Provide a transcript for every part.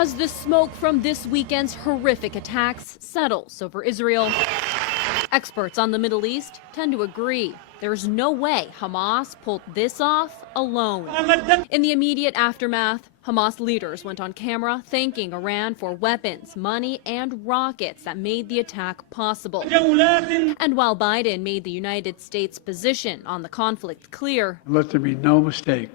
As the smoke from this weekend's horrific attacks settles over Israel, experts on the Middle East tend to agree there's no way Hamas pulled this off alone. In the immediate aftermath, Hamas leaders went on camera thanking Iran for weapons, money, and rockets that made the attack possible. And while Biden made the United States' position on the conflict clear, let there be no mistake,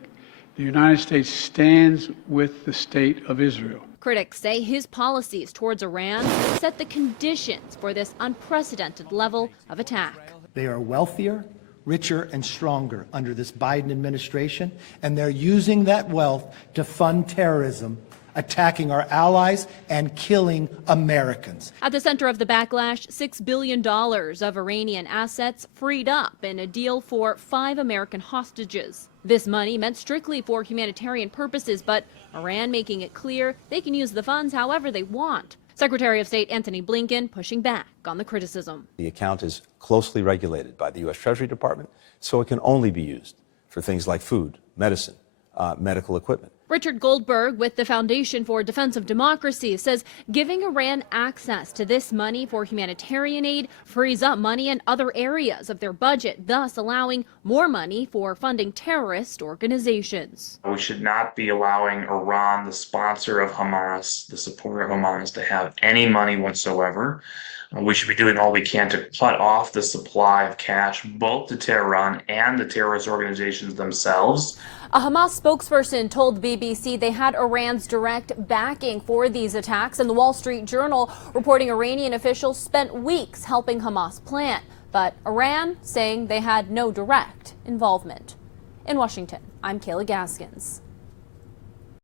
the United States stands with the state of Israel. Critics say his policies towards Iran set the conditions for this unprecedented level of attack. They are wealthier, richer, and stronger under this Biden administration, and they're using that wealth to fund terrorism, attacking our allies and killing Americans. At the center of the backlash, $6 billion of Iranian assets freed up in a deal for 5 American hostages. This money meant strictly for humanitarian purposes, but Iran making it clear they can use the funds however they want. Secretary of State Antony Blinken pushing back on the criticism. The account is closely regulated by the U.S. Treasury Department, so it can only be used for things like food, medicine, medical equipment. Richard Goldberg with the Foundation for Defense of Democracy says giving Iran access to this money for humanitarian aid frees up money in other areas of their budget, thus allowing more money for funding terrorist organizations. We should not be allowing Iran, the sponsor of Hamas, the supporter of Hamas, to have any money whatsoever. We should be doing all we can to cut off the supply of cash, both to Tehran and the terrorist organizations themselves. A Hamas spokesperson told the BBC they had Iran's direct backing for these attacks, and the Wall Street Journal reporting Iranian officials spent weeks helping Hamas plan, but Iran saying they had no direct involvement. In Washington, I'm Kayla Gaskins.